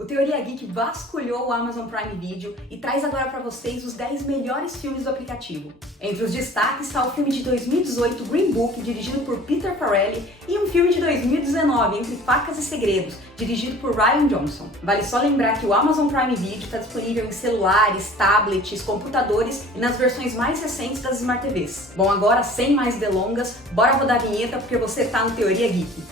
O Teoria Geek vasculhou o Amazon Prime Video e traz agora para vocês os 10 melhores filmes do aplicativo. Entre os destaques está o filme de 2018 Green Book, dirigido por Peter Farrelly, e um filme de 2019, Entre Facas e Segredos, dirigido por Rian Johnson. Vale só lembrar que o Amazon Prime Video está disponível em celulares, tablets, computadores e nas versões mais recentes das Smart TVs. Bom, agora sem mais delongas, bora rodar a vinheta porque você tá no Teoria Geek.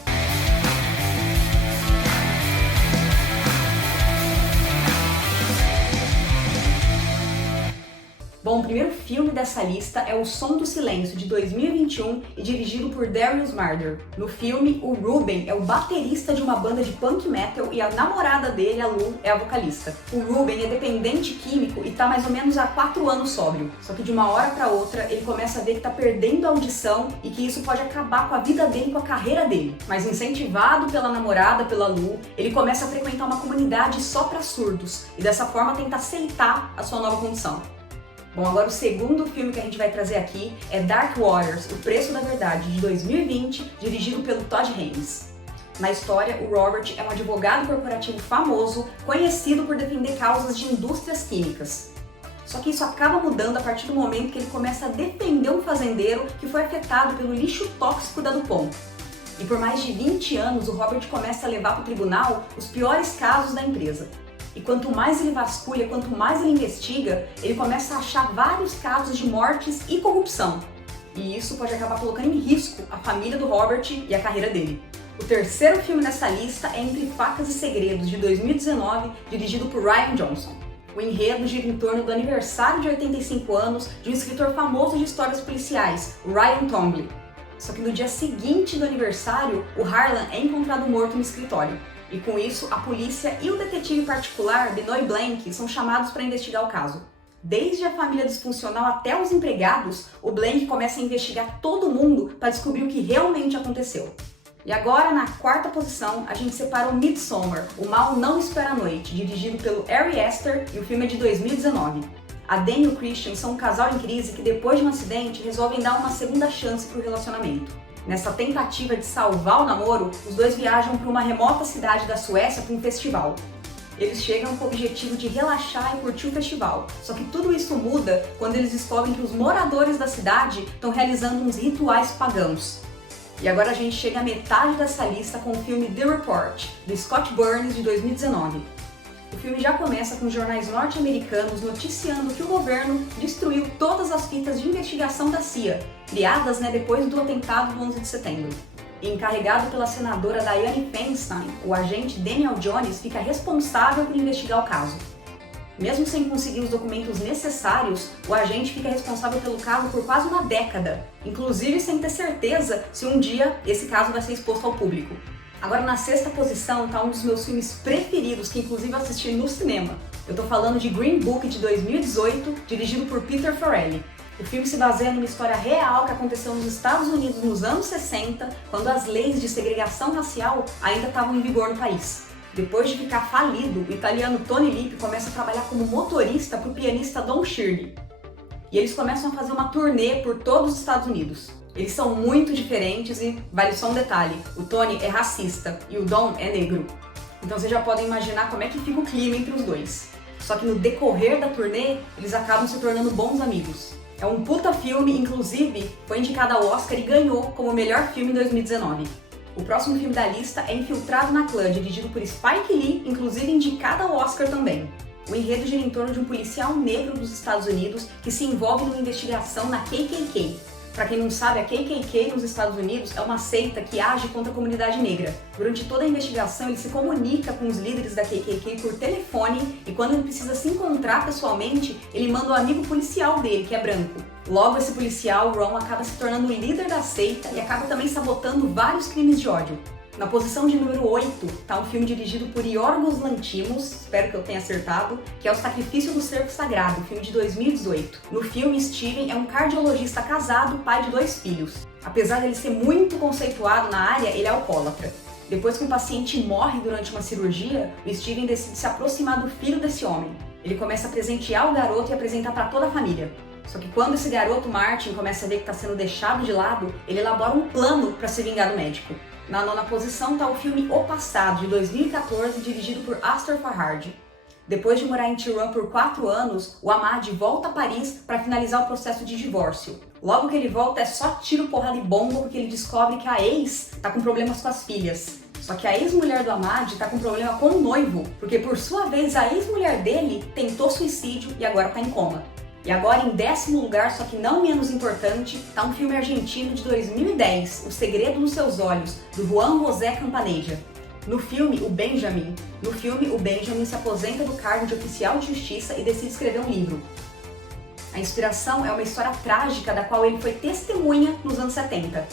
Bom, o primeiro filme dessa lista é O Som do Silêncio, de 2021 e dirigido por Darius Marder. No filme, o Ruben é o baterista de uma banda de punk metal e a namorada dele, a Lu, é a vocalista. O Ruben é dependente químico e tá mais ou menos há 4 anos sóbrio. Só que de uma hora pra outra, ele começa a ver que tá perdendo a audição e que isso pode acabar com a vida dele e com a carreira dele. Mas incentivado pela namorada, pela Lu, ele começa a frequentar uma comunidade só pra surdos e dessa forma tenta aceitar a sua nova condição. Bom, agora o segundo filme que a gente vai trazer aqui é Dark Waters, O Preço da Verdade, de 2020, dirigido pelo Todd Haynes. Na história, o Robert é um advogado corporativo famoso, conhecido por defender causas de indústrias químicas. Só que isso acaba mudando a partir do momento que ele começa a defender um fazendeiro que foi afetado pelo lixo tóxico da DuPont. E por mais de 20 anos, o Robert começa a levar para o tribunal os piores casos da empresa. E quanto mais ele vasculha, quanto mais ele investiga, ele começa a achar vários casos de mortes e corrupção. E isso pode acabar colocando em risco a família do Robert e a carreira dele. O terceiro filme dessa lista é Entre Facas e Segredos, de 2019, dirigido por Rian Johnson. O enredo gira em torno do aniversário de 85 anos de um escritor famoso de histórias policiais, o Ryan Twombly. Só que no dia seguinte do aniversário, o Harlan é encontrado morto no escritório. E com isso, a polícia e o detetive particular, Benoit Blanc, são chamados para investigar o caso. Desde a família disfuncional até os empregados, o Blanc começa a investigar todo mundo para descobrir o que realmente aconteceu. E agora, na quarta posição, a gente separa o Midsommar, O Mal Não Espera a Noite, dirigido pelo Ari Aster, e o filme é de 2019. A Dani e o Christian são um casal em crise que, depois de um acidente, resolvem dar uma segunda chance para o relacionamento. Nessa tentativa de salvar o namoro, os dois viajam para uma remota cidade da Suécia para um festival. Eles chegam com o objetivo de relaxar e curtir o festival, só que tudo isso muda quando eles descobrem que os moradores da cidade estão realizando uns rituais pagãos. E agora a gente chega à metade dessa lista com o filme The Report, do Scott Burns, de 2019. O filme já começa com jornais norte-americanos noticiando que o governo destruiu todas as fitas de investigação da CIA, criadas depois do atentado do 11 de setembro. E encarregado pela senadora Dianne Feinstein, o agente Daniel Jones fica responsável por investigar o caso. Mesmo sem conseguir os documentos necessários, o agente fica responsável pelo caso por quase uma década, inclusive sem ter certeza se um dia esse caso vai ser exposto ao público. Agora, na sexta posição está um dos meus filmes preferidos, que inclusive eu assisti no cinema. Eu tô falando de Green Book, de 2018, dirigido por Peter Farrelly. O filme se baseia numa história real que aconteceu nos Estados Unidos nos anos 60, quando as leis de segregação racial ainda estavam em vigor no país. Depois de ficar falido, o italiano Tony Lippi começa a trabalhar como motorista para o pianista Don Shirley. E eles começam a fazer uma turnê por todos os Estados Unidos. Eles são muito diferentes e, vale só um detalhe, o Tony é racista e o Don é negro. Então vocês já podem imaginar como é que fica o clima entre os dois. Só que no decorrer da turnê, eles acabam se tornando bons amigos. É um puta filme, inclusive foi indicado ao Oscar e ganhou como melhor filme em 2019. O próximo filme da lista é Infiltrado na Clã, dirigido por Spike Lee, inclusive indicado ao Oscar também. O enredo gira em torno de um policial negro dos Estados Unidos que se envolve numa investigação na KKK. Para quem não sabe, a KKK nos Estados Unidos é uma seita que age contra a comunidade negra. Durante toda a investigação, ele se comunica com os líderes da KKK por telefone e quando ele precisa se encontrar pessoalmente, ele manda o amigo policial dele, que é branco. Logo, esse policial, Ron, acaba se tornando o líder da seita e acaba também sabotando vários crimes de ódio. Na posição de número 8 está um filme dirigido por Yorgos Lanthimos, espero que eu tenha acertado, que é O Sacrifício do Cervo Sagrado, um filme de 2018. No filme, Steven é um cardiologista casado, pai de 2 filhos. Apesar dele ser muito conceituado na área, ele é alcoólatra. Depois que um paciente morre durante uma cirurgia, o Steven decide se aproximar do filho desse homem. Ele começa a presentear o garoto e apresentar para toda a família. Só que quando esse garoto, Martin, começa a ver que está sendo deixado de lado, ele elabora um plano para se vingar do médico. Na nona posição está o filme O Passado, de 2014, dirigido por Asghar Farhadi. Depois de morar em Tehran por 4 anos, o Ahmad volta a Paris para finalizar o processo de divórcio. Logo que ele volta é só tiro, porrada e bomba, porque ele descobre que a ex tá com problemas com as filhas. Só que a ex-mulher do Ahmad tá com problema com o noivo, porque por sua vez a ex-mulher dele tentou suicídio e agora tá em coma. E agora em 10º lugar, só que não menos importante, tá um filme argentino de 2010, O Segredo nos Seus Olhos, do Juan José Campanella. No filme, o Benjamin se aposenta do cargo de oficial de justiça e decide escrever um livro. A inspiração é uma história trágica da qual ele foi testemunha nos anos 70.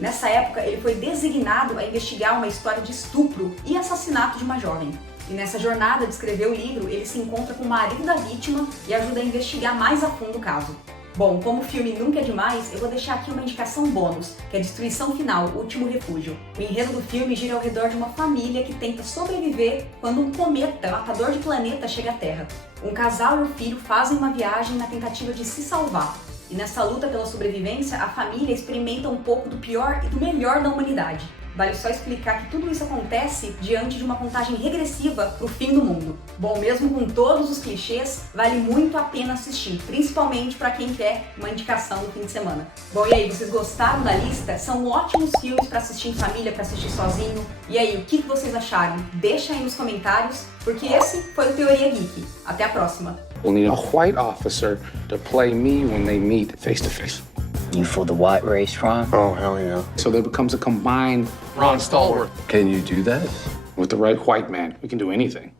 Nessa época, ele foi designado a investigar uma história de estupro e assassinato de uma jovem. E nessa jornada de escrever o livro, ele se encontra com o marido da vítima e ajuda a investigar mais a fundo o caso. Bom, como o filme nunca é demais, eu vou deixar aqui uma indicação bônus, que é Destruição Final, O Último Refúgio. O enredo do filme gira ao redor de uma família que tenta sobreviver quando um cometa, matador de planeta, chega à Terra. Um casal e o filho fazem uma viagem na tentativa de se salvar. E nessa luta pela sobrevivência, a família experimenta um pouco do pior e do melhor da humanidade. Vale só explicar que tudo isso acontece diante de uma contagem regressiva para o fim do mundo. Bom, mesmo com todos os clichês, vale muito a pena assistir, principalmente para quem quer uma indicação no fim de semana. Bom, e aí, vocês gostaram da lista? São ótimos filmes para assistir em família, para assistir sozinho. E aí, o que vocês acharam? Deixa aí nos comentários, porque esse foi o Teoria Geek. Até a próxima! We'll need a white officer to play me when they meet face to face. You for the white race, Ron? Oh, hell yeah. So there becomes a combined Ron Stallworth. Can you do that? With the right white man, we can do anything.